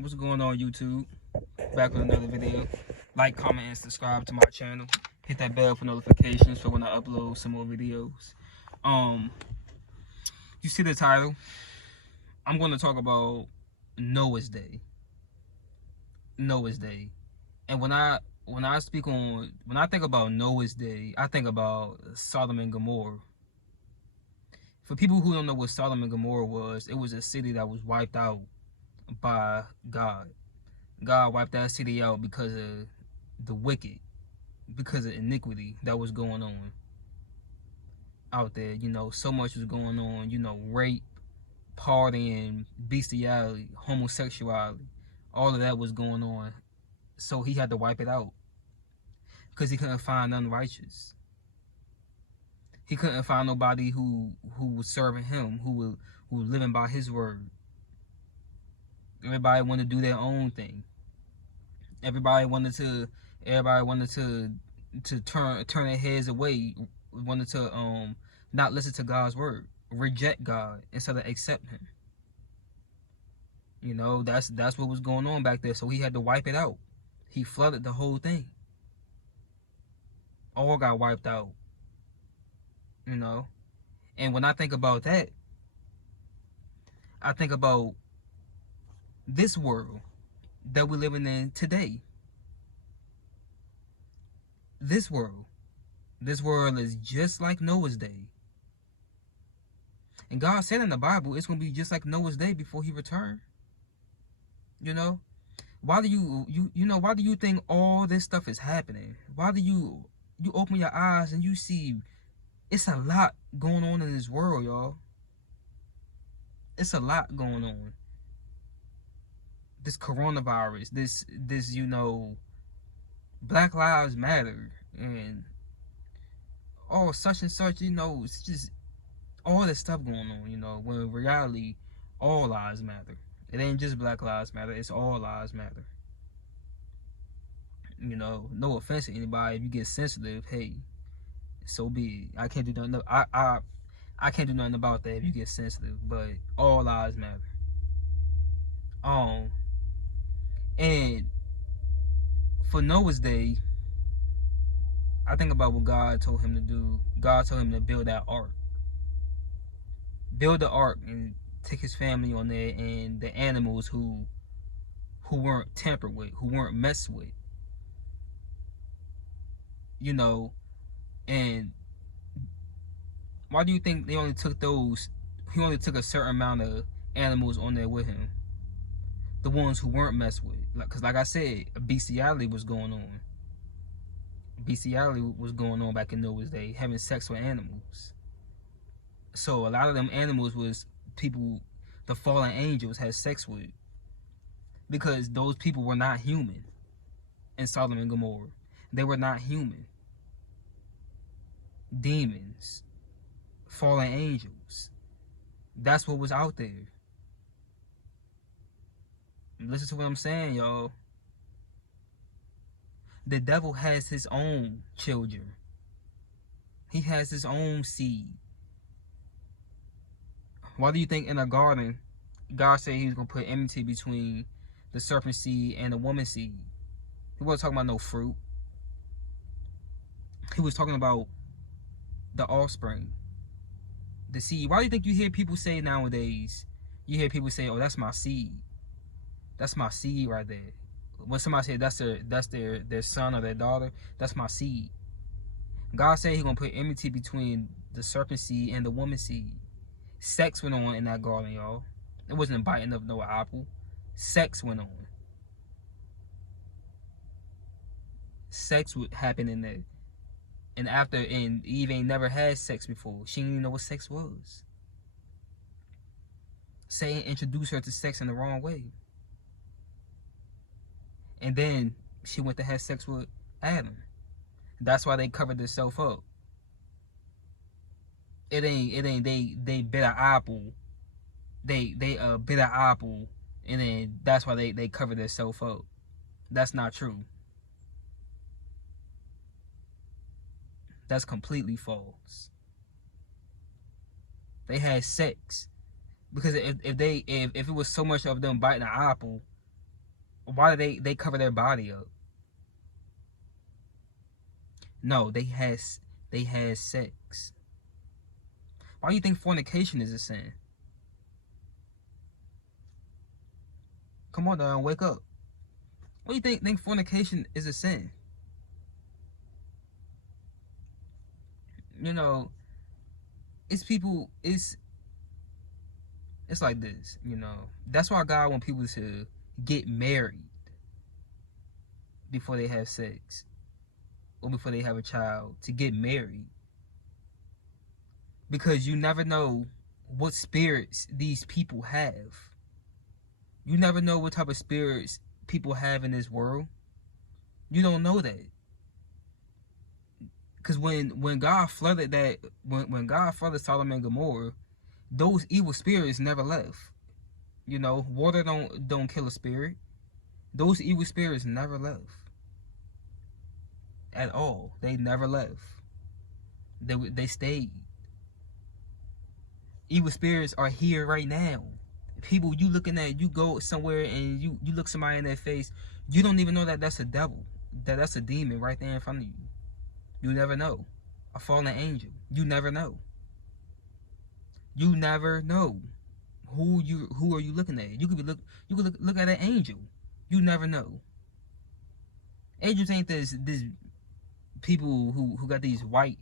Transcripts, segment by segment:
What's going on, YouTube? Back with another video. Like, comment, and subscribe to my channel. Hit that bell for notifications for when I upload some more videos. You see the title? I'm going to talk about Noah's Day. Noah's Day. And when I think about Noah's Day, I think about Sodom and Gomorrah. For people who don't know what Sodom and Gomorrah was, it was a city that was wiped out by God. God wiped that city out because of the wicked, because of iniquity that was going on out there. You know, so much was going on, you know, rape, partying, bestiality, homosexuality, all of that was going on. So he had to wipe it out because he couldn't find none righteous. He couldn't find nobody who was serving him, who was living by his word. Everybody wanted to do their own thing. Everybody wanted to turn their heads away, wanted to not listen to God's word, reject God instead of accept him. You know, that's what was going on back there. So he had to wipe it out. He flooded the whole thing. All got wiped out. You know? And when I think about that, I think about this world that we're living in today. This world is just like Noah's Day. And God said in the Bible, it's going to be just like Noah's Day before he returned. You know? Why do why do you think all this stuff is happening? Why do you open your eyes and you see it's a lot going on in this world, y'all? It's a lot going on. This coronavirus, this you know, Black Lives Matter, and all such and such, you know, it's just all this stuff going on, you know, when in reality, all lives matter. It ain't just Black Lives Matter, it's all lives matter. You know, no offense to anybody, if you get sensitive, hey, so be it. I can't do nothing. I can't do nothing about that if you get sensitive, but all lives matter. And for Noah's Day, I think about what God told him to do. God told him to build that ark. Build the ark and take his family on there and the animals who weren't tampered with, who weren't messed with. You know, and why do you think they only took those? He only took a certain amount of animals on there with him. The ones who weren't messed with. Because like I said, bestiality was going on. Bestiality was going on back in Noah's Day, having sex with animals. So a lot of them animals was people the fallen angels had sex with. Because those people were not human in Sodom and Gomorrah. They were not human. Demons. Fallen angels. That's what was out there. Listen to what I'm saying, y'all. The devil has his own children. He has his own seed. Why do you think in a garden, God said he was going to put enmity between the serpent seed and the woman seed? He wasn't talking about no fruit. He was talking about the offspring. The seed. Why do you think you hear people say nowadays? You hear people say, "Oh, that's my seed. That's my seed right there." When somebody says that's their son or their daughter, that's my seed. God said he's gonna put enmity between the serpent seed and the woman seed. Sex went on in that garden, y'all. It wasn't biting of no apple. Sex went on. Sex would happen in there. And Eve ain't never had sex before. She didn't even know what sex was. Satan introduced her to sex in the wrong way. And then she went to have sex with Adam. That's why they covered themselves up. It ain't they bit an apple. They bit an apple, and then that's why they covered themselves up. That's not true. That's completely false. They had sex because if it was so much of them biting an apple, Why do they cover their body up? No, they had sex. Why do you think fornication is a sin? Come on now, wake up. What do you think fornication is a sin? You know, it's people. It's like this. You know, that's why God wants people to get married before they have sex or before they have a child. To get married, because you never know what spirits these people have. You never know what type of spirits people have in this world. You don't know that. Because when God flooded that, when God flooded Sodom and Gomorrah, those evil spirits never left. You know, water don't kill a spirit. Those evil spirits never left at all. They never left. They stayed. Evil spirits are here right now. People you looking at, you go somewhere and you look somebody in their face, you don't even know that that's a devil, that's a demon right there in front of you. You never know. A fallen angel. You never know. You never know who are you looking at. You could look at an angel. You never know. Angels ain't this people who got these white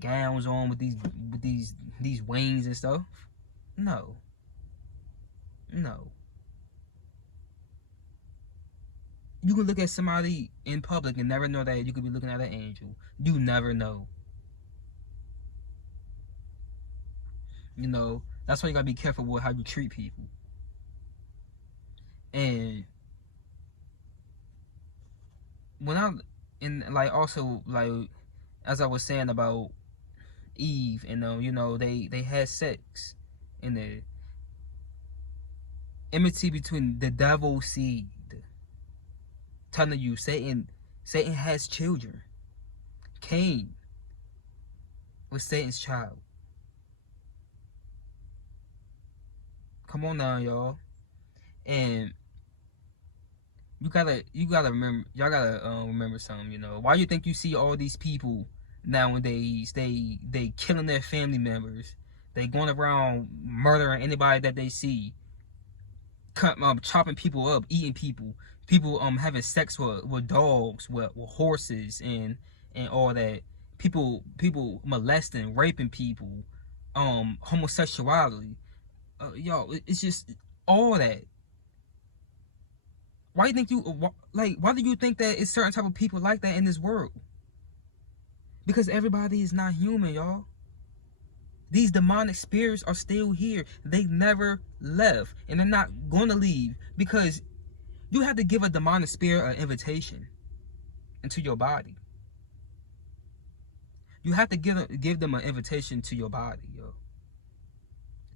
gowns on with these wings and stuff. No. No. You can look at somebody in public and never know that you could be looking at an angel. You never know. You know, that's why you gotta be careful with how you treat people. And when I'm in, like, also, like, as I was saying about Eve, and you know, they had sex in the enmity between the devil's seed. Telling you, Satan has children. Cain was Satan's child. Come on now, y'all. And you gotta remember, y'all gotta remember something. You know, why you think you see all these people nowadays? They killing their family members. They going around murdering anybody that they see. Chopping people up, eating people. People having sex with dogs, with horses, and all that. People molesting, raping people, homosexuality. Y'all, it's just all that. Why do you think why do you think that it's certain type of people like that in this world? Because everybody is not human, y'all. These demonic spirits are still here. They never left, and they're not gonna leave, because you have to give a demonic spirit an invitation into your body. You have to give them an invitation to your body, yo.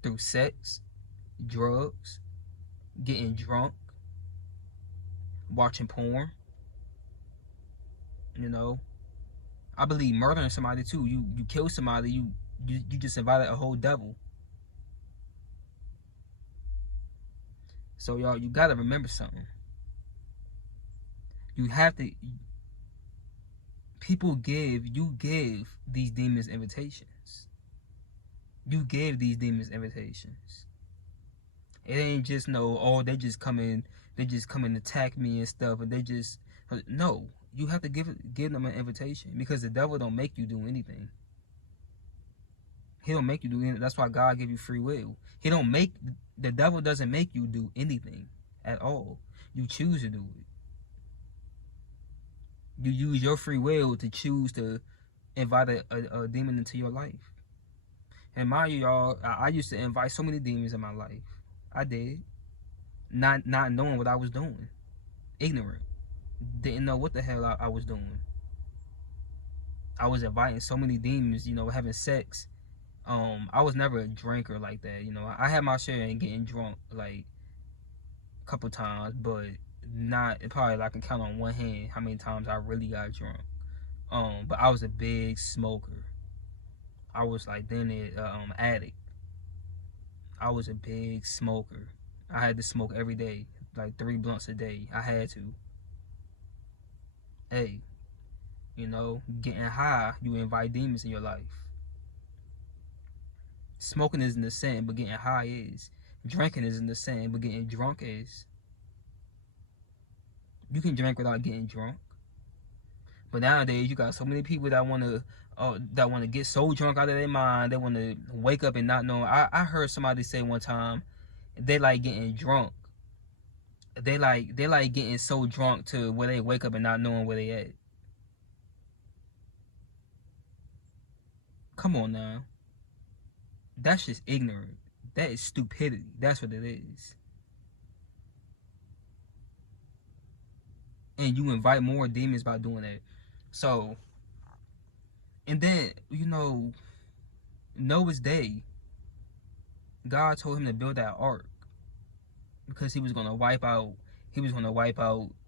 Through sex, drugs, getting drunk, watching porn. You know, I believe murdering somebody too. You kill somebody, you just invited a whole devil. So y'all, you gotta remember something. You have to. You give these demons invitations. You give these demons invitations. It ain't just they just come in attack me and stuff, and they just no. You have to give them an invitation, because the devil don't make you do anything. He don't make you do anything. That's why God gave you free will. The devil doesn't make you do anything at all. You choose to do it. You use your free will to choose to invite a demon into your life. And mind you, y'all, I used to invite so many demons in my life. I did. Not knowing what I was doing. Ignorant. Didn't know what the hell I was doing. I was inviting so many demons, having sex. I was never a drinker like that. I had my share in getting drunk, like, a couple times, but not, probably I can count on one hand how many times I really got drunk. But I was a big smoker. I was like then an addict. I was a big smoker. I had to smoke every day, like 3 blunts a day. I had to. Hey, getting high, you invite demons in your life. Smoking isn't the same, but getting high is. Drinking isn't the same, but getting drunk is. You can drink without getting drunk. But nowadays, you got so many people that want to get so drunk out of their mind. They want to wake up and not know. I heard somebody say one time, they like getting drunk. They like getting so drunk to where they wake up and not knowing where they at. Come on now. That's just ignorant. That is stupidity. That's what it is. And you invite more demons by doing that. So, and then, Noah's day, God told him to build that ark because he was going to wipe out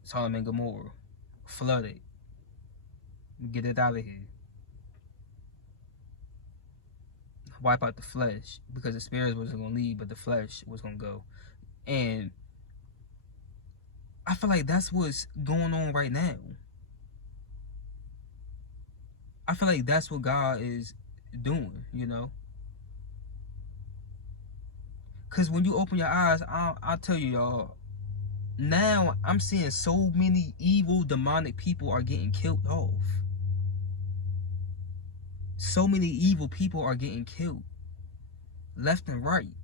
Sodom and Gomorrah, flood it, get it out of here, wipe out the flesh, because the spirits wasn't going to leave, but the flesh was going to go. And I feel like that's what's going on right now. I feel like that's what God is doing, Because when you open your eyes, I'll tell you, y'all, now I'm seeing so many evil, demonic people are getting killed off. So many evil people are getting killed left and right.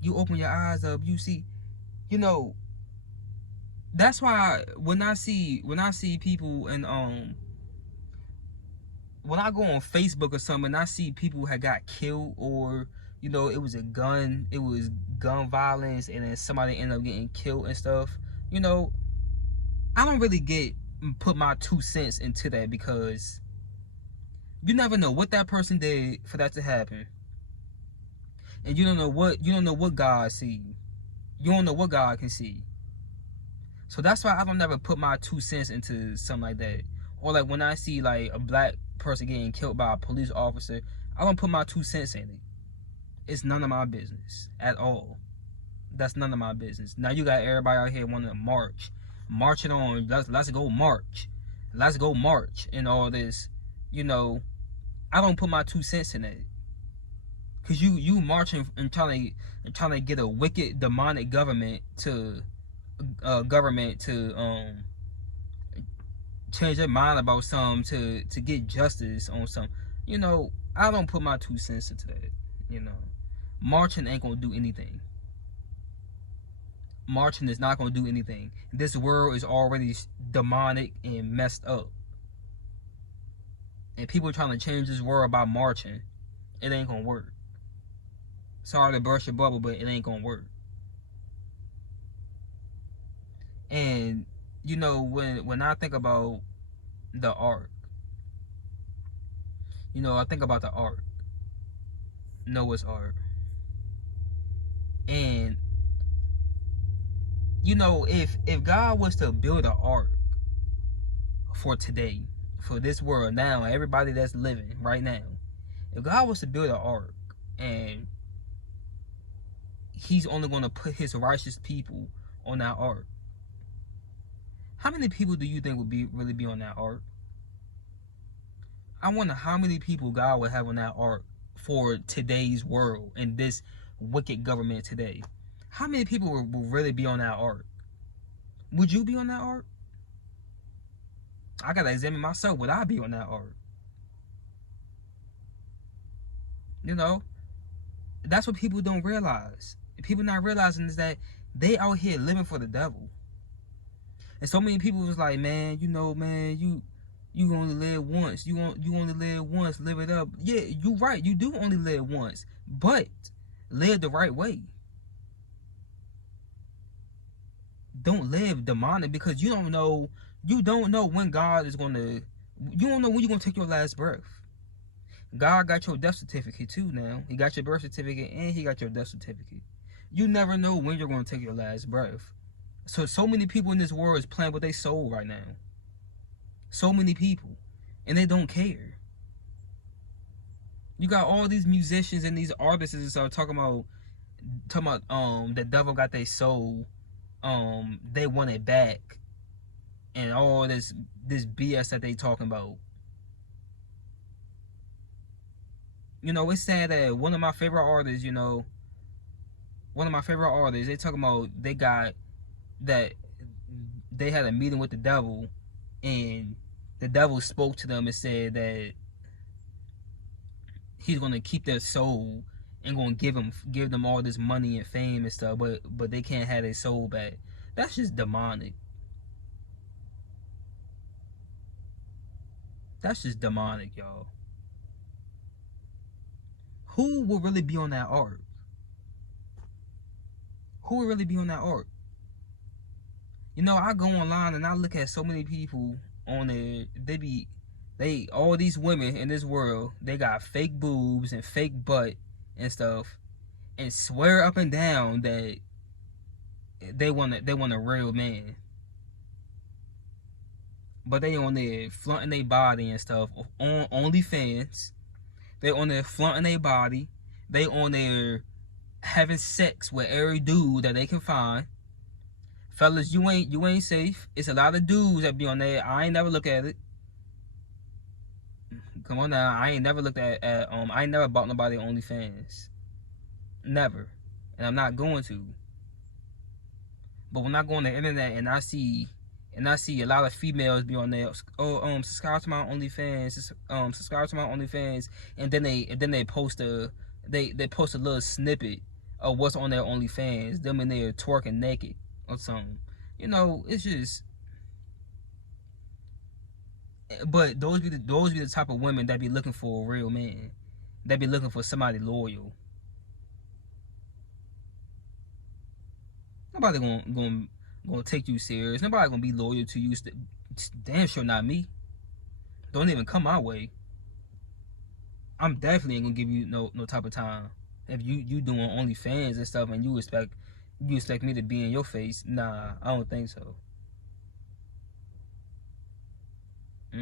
You open your eyes up, you see, that's why when I see people and when I go on Facebook or something and I see people had got killed, or it was gun violence and then somebody ended up getting killed and stuff, I don't really put my 2 cents into that, because you never know what that person did for that to happen. And you don't know what God sees. You don't know what God can see. So that's why I don't never put my 2 cents into something like that. Or like when I see like a black person getting killed by a police officer, I don't put my 2 cents in it. It's none of my business at all. That's none of my business. Now you got everybody out here wanting to marching on. Let's go march. Let's go march and all this. I don't put my 2 cents in it. Cause you marching and trying to get a wicked, demonic government to change their mind about something, to get justice on something. I don't put my 2 cents into that. Marching ain't gonna do anything. Marching is not gonna do anything. This world is already demonic and messed up. And people trying to change this world by marching, it ain't gonna work. Sorry to burst your bubble, but it ain't gonna work. And when I think about the ark, I think about the ark, Noah's ark. And if God was to build an ark for today, for this world now, everybody that's living right now, if God was to build an ark and he's only going to put his righteous people on that ark, how many people do you think would really be on that ark? I wonder how many people God would have on that ark for today's world and this wicked government today. How many people will really be on that ark? Would you be on that ark? I gotta examine myself. Would I be on that ark? That's what people don't realize. People not realizing is that they out here living for the devil. And so many people was like, man, you only live once. You only live once. Live it up. Yeah, you right. You do only live once, but live the right way. Don't live demonic, because you don't know when God is gonna. You don't know when you're gonna take your last breath. God got your death certificate too now. He got your birth certificate and he got your death certificate. You never know when you're gonna take your last breath. So many people in this world is playing with their soul right now. So many people, and they don't care. You got all these musicians and these artists that are talking about the devil got their soul they want it back, and all this BS that they talking about. You know, it's sad that one of my favorite artists, they talking about that they had a meeting with the devil, and the devil spoke to them and said that he's gonna keep their soul and gonna give them all this money and fame and stuff, but they can't have their soul back. That's just demonic. That's just demonic, y'all. Who will really be on that ark? Who will really be on that ark? You know, I go online and I look at so many people on there. They all these women in this world, they got fake boobs and fake butt and stuff, and swear up and down that they want a real man. But they on there flaunting their body and stuff on OnlyFans. They on there flaunting their body. They on there having sex with every dude that they can find. Fellas, you ain't safe. It's a lot of dudes that be on there. I ain't never look at it. Come on now, I ain't never looked at I ain't never bought nobody OnlyFans. Never. And I'm not going to. But when I go on the internet and I see a lot of females be on there, subscribe to my OnlyFans, subscribe to my OnlyFans, and then they post a little snippet of what's on their OnlyFans, them in there twerking naked or something. You know, it's just. But those be the type of women that be looking for a real man, that be looking for somebody loyal. Nobody gonna take you serious. Nobody gonna be loyal to you. Damn sure not me. Don't even come my way. I'm definitely ain't gonna give you no type of time. If you doing OnlyFans and stuff, and you expect me to be in your face, nah, I don't think so.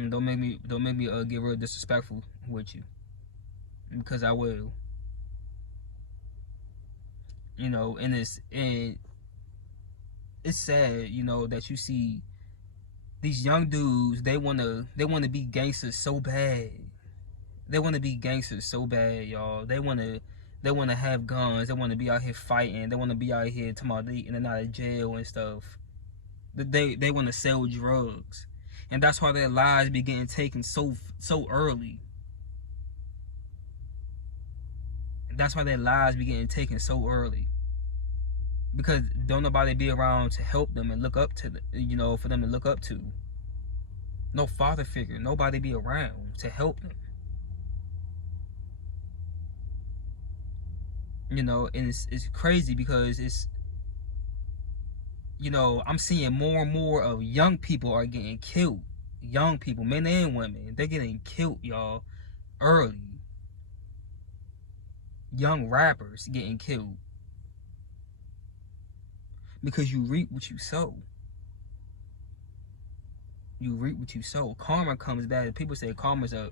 Don't make me get real disrespectful with you, because I will. You know, and it's sad, you know, that you see these young dudes. They wanna be gangsters so bad. They wanna be gangsters so bad, y'all. They wanna have guns. They wanna be out here fighting. They wanna be out here talking about they in and out of jail and stuff. They wanna sell drugs. And that's why their lives be getting taken so early. That's why their lives be getting taken so early. Because don't nobody be around to help them and look up to them, for them to look up to. No father figure. Nobody be around to help them. And it's crazy because it's, I'm seeing more and more of young people are getting killed. Young people, men and women, they're getting killed, y'all, early. Young rappers getting killed. Because you reap what you sow. You reap what you sow. Karma comes back. People say karma's a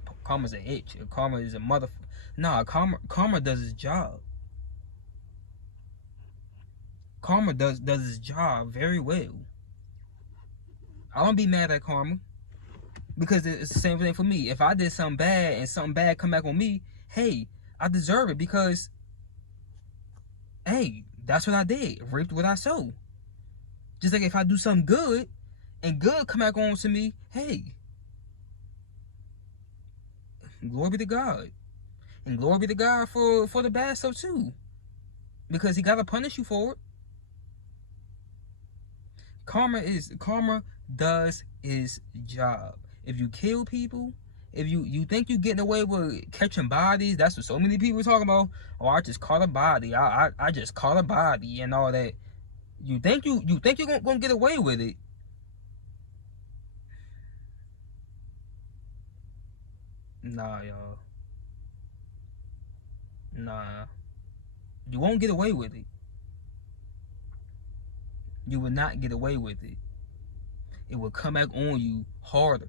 itch. Karma is a motherfucker. Nah, karma does its job. Karma does its job very well. I don't be mad at karma, because it's the same thing for me. If I did something bad and something bad come back on me, hey, I deserve it, because, hey, that's what I did. Reaped what I sowed. Just like if I do something good and good come back on to me, hey, glory be to God. And glory be to God for the bad stuff too, because he got to punish you for it. Karma does its job. If you kill people, if you think you're getting away with catching bodies, that's what so many people talking about. Oh, I just caught a body. I just caught a body and all that. You think you're gonna get away with it? Nah, y'all. Nah. You won't get away with it. You will not get away with it. It will come back on you harder.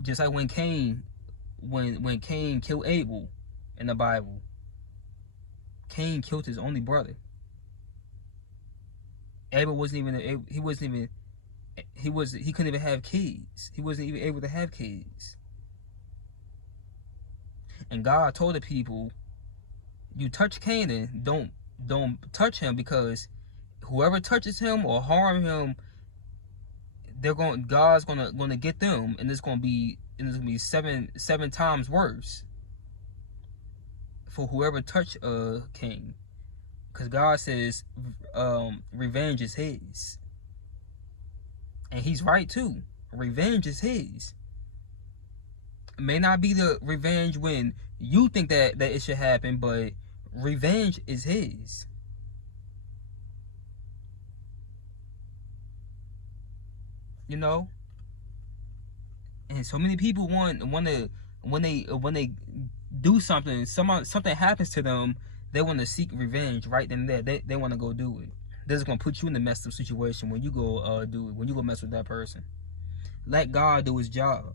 Just like when Cain killed Abel in the Bible. Cain killed his only brother. Abel wasn't even he wasn't even he couldn't even have kids. He wasn't even able to have kids. And God told the people, you touch Canaan, don't touch him, because whoever touches him or harm him, God's gonna get them, and it's gonna be seven times worse for whoever touch a king, because God says revenge is his, and he's right too. Revenge is his. It may not be the revenge when you think that it should happen, but revenge is his. You know, and so many people want to when they do something, something happens to them, they want to seek revenge right then and there. They want to go do it. This is gonna put you in a messed up situation when you go do it. When you go mess with that person, let God do his job.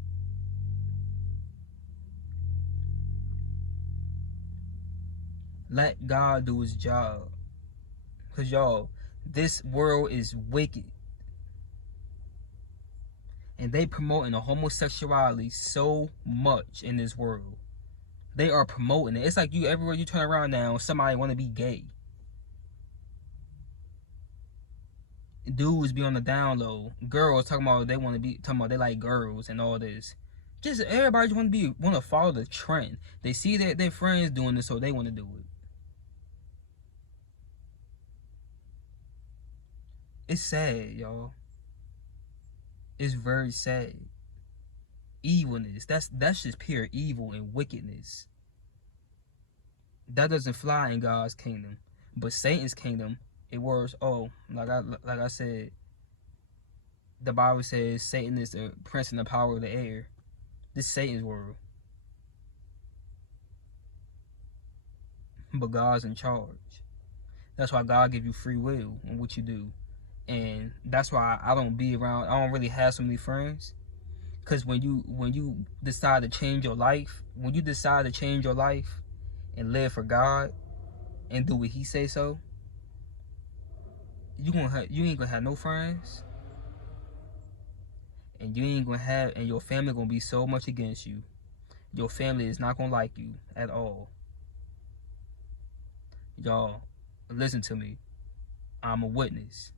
Let God do his job. Cause y'all, this world is wicked. And they promoting the homosexuality so much in this world. They are promoting it. It's like you everywhere you turn around now, somebody want to be gay. Dudes be on the down low. Girls talking about they like girls and all this. Just everybody just want to follow the trend. They see that their friends doing this, so they want to do it. It's sad, y'all. It's very sad. Evilness. That's just pure evil and wickedness. That doesn't fly in God's kingdom. But Satan's kingdom, it works. Oh, like I said, the Bible says Satan is the prince and the power of the air. This is Satan's world. But God's in charge. That's why God gives you free will in what you do. And that's why I don't really have so many friends. Because when you decide to change your life, and live for God and do what he say so, you ain't gonna have no friends. And your family gonna be so much against you. Your family is not gonna like you at all. Y'all, listen to me. I'm a witness.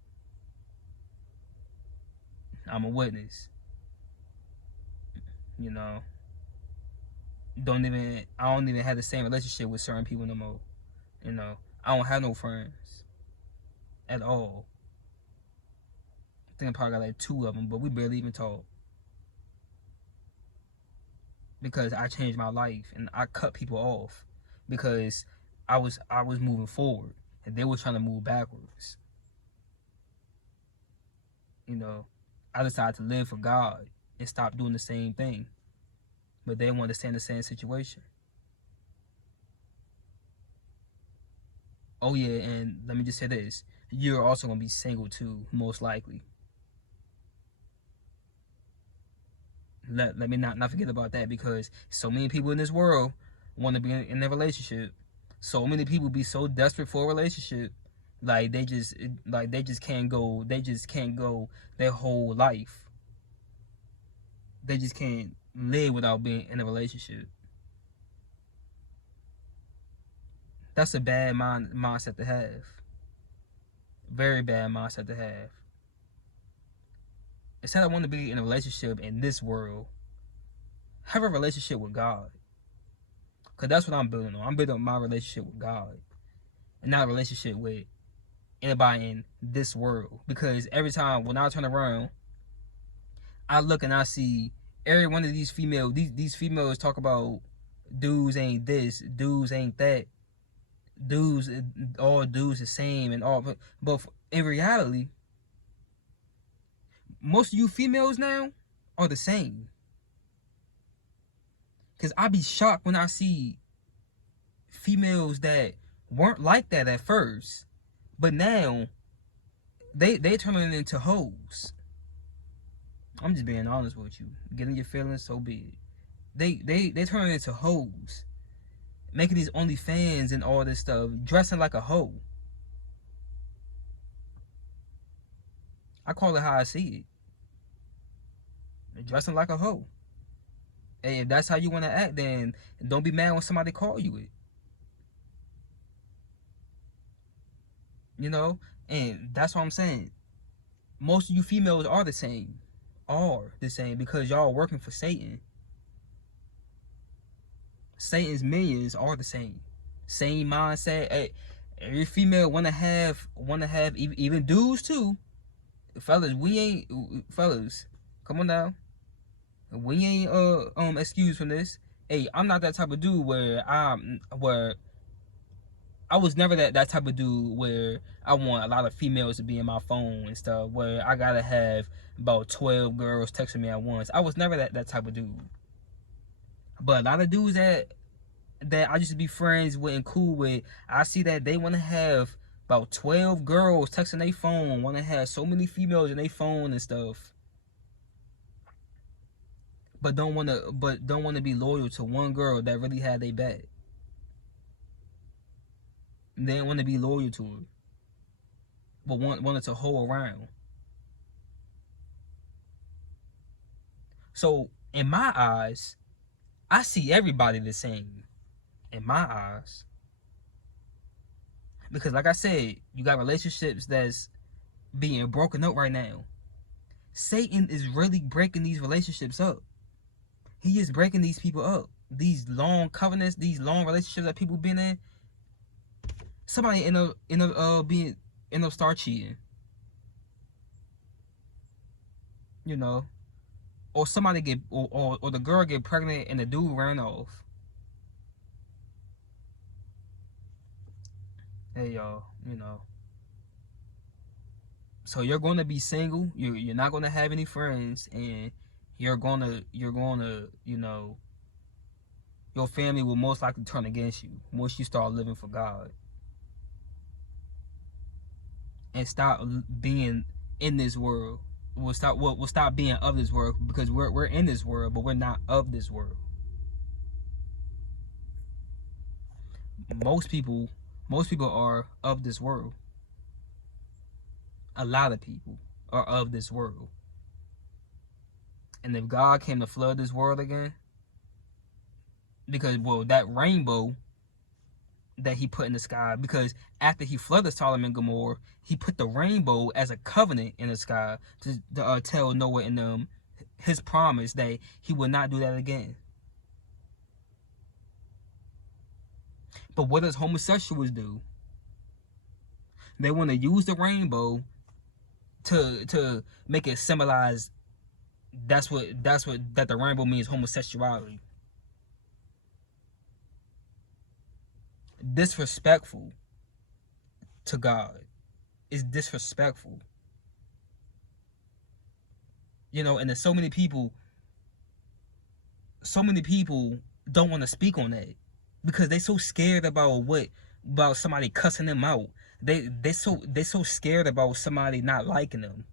You know, I don't even have the same relationship with certain people no more. You know, I don't have no friends at all. I think I probably got like 2 of them, but we barely even talk. Because I changed my life and I cut people off because I was moving forward and they were trying to move backwards. You know, I decided to live for God and stop doing the same thing. But they want to stay in the same situation. Oh yeah, and let me just say this. You're also going to be single too, most likely. Let me not forget about that, because so many people in this world want to be in a relationship. So many people be so desperate for a relationship, like they just can't go their whole life. They just can't live without being in a relationship. That's a bad mindset to have. Very bad mindset to have. Instead of wanting to be in a relationship in this world, have a relationship with God. Because that's what I'm building on. I'm building on my relationship with God. And not a relationship with anybody in this world. Because every time when I turn around, I look and I see every one of these females, these females talk about dudes ain't this, dudes ain't that, all dudes the same and all. But in reality, most of you females now are the same. Because I be shocked when I see females that weren't like that at first, but now they turning into hoes. I'm just being honest with you. Getting your feelings so big. They turning into hoes. Making these OnlyFans and all this stuff. Dressing like a hoe. I call it how I see it. Dressing like a hoe. Hey, if that's how you want to act, then don't be mad when somebody call you it. You know? And that's what I'm saying. Most of you females are the same. Are the same because y'all working for Satan. Satan's minions are the same. Same mindset. Hey, every female wanna have even dudes too. Fellas, we ain't fellas. Come on now. We ain't excused from this. Hey, I'm not that type of dude where I was never that type of dude where I want a lot of females to be in my phone and stuff, where I gotta have about 12 girls texting me at once. I was never that type of dude. But a lot of dudes that I used to be friends with and cool with, I see that they want to have about 12 girls texting their phone, want to have so many females in their phone and stuff, but don't want to be loyal to one girl that really had their back. They didn't want to be loyal to her, but wanted to hold around. So in my eyes, I see everybody the same. In my eyes, because like I said, you got relationships that's being broken up right now. Satan is really breaking these relationships up. He is breaking these people up. These long covenants, these long relationships that people been in. Somebody end up start cheating. You know, or somebody get or the girl get pregnant and the dude ran off. Hey y'all, you know. So you're gonna be single. You're not gonna have any friends, and you're gonna you know, your family will most likely turn against you once you start living for God and stop being in this world. We'll stop being of this world, because we're in this world, but we're not of this world. Most people are of this world. A lot of people are of this world. And if God came to flood this world again, because, well, that rainbow that he put in the sky, because after he flooded Sodom and Gomorrah, he put the rainbow as a covenant in the sky to tell Noah and his promise that he would not do that again. But what does homosexuals do? They want to use the rainbow to make it symbolize that the rainbow means homosexuality. Disrespectful to God. Is disrespectful. You know, and there's so many people don't want to speak on that because they so scared about somebody cussing them out. They so scared about somebody not liking them.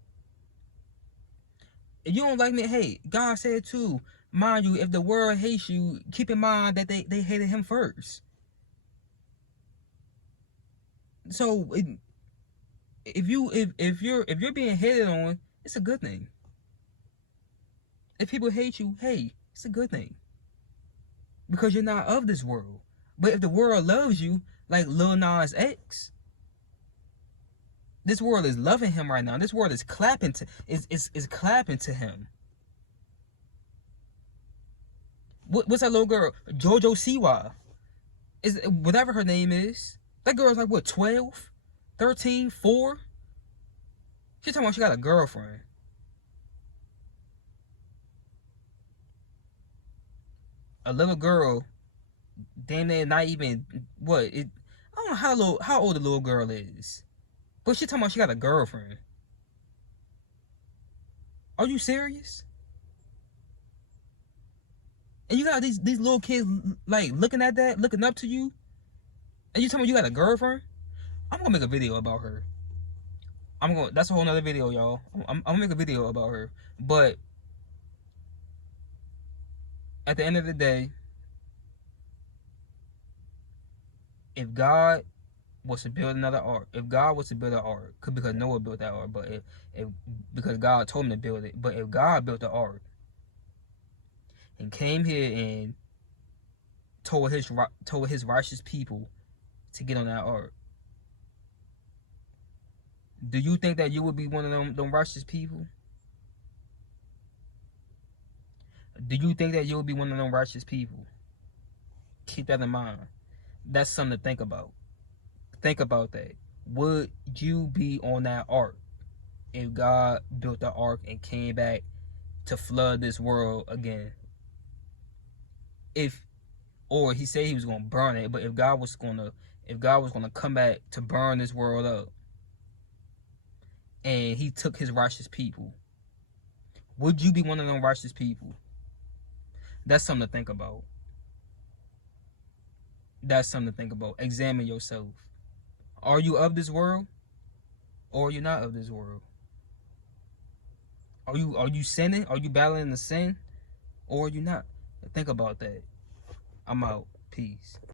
If you don't like me, hey, God said too, mind you, if the world hates you, keep in mind that they hated him first. So if you're being hated on, it's a good thing. If people hate you, hey, it's a good thing, because you're not of this world. But if the world loves you, like Lil Nas X, this world is loving him right now. This world is clapping is clapping to him. What's that little girl? JoJo Siwa. Is whatever her name is. That girl's like what, 12? 13? 4? She's talking about she got a girlfriend. A little girl, damn near not even I don't know how old the little girl is. But she talking about she got a girlfriend. Are you serious? And you got these little kids like looking at that, looking up to you, and you telling me you got a girlfriend? I'm gonna make a video about her. That's a whole nother video, y'all. I'm gonna make a video about her. But at the end of the day, if God was to build another ark, if God was to build an ark, could because Noah built that ark, but if because God told him to build it, but if God built the ark and came here and told his righteous people to get on that ark, do you think that you would be one of them righteous people? Do you think that you would be one of them righteous people? Keep that in mind. That's something to think about. Think about that. Would you be on that ark if God built the ark and came back to flood this world again? Or he said he was gonna burn it, but if God was gonna come back to burn this world up, and he took his righteous people, would you be one of them righteous people? That's something to think about. That's something to think about. Examine yourself. Are you of this world, or are you not of this world? Are you sinning? Are you battling the sin, or are you not? Think about that. I'm out. Peace.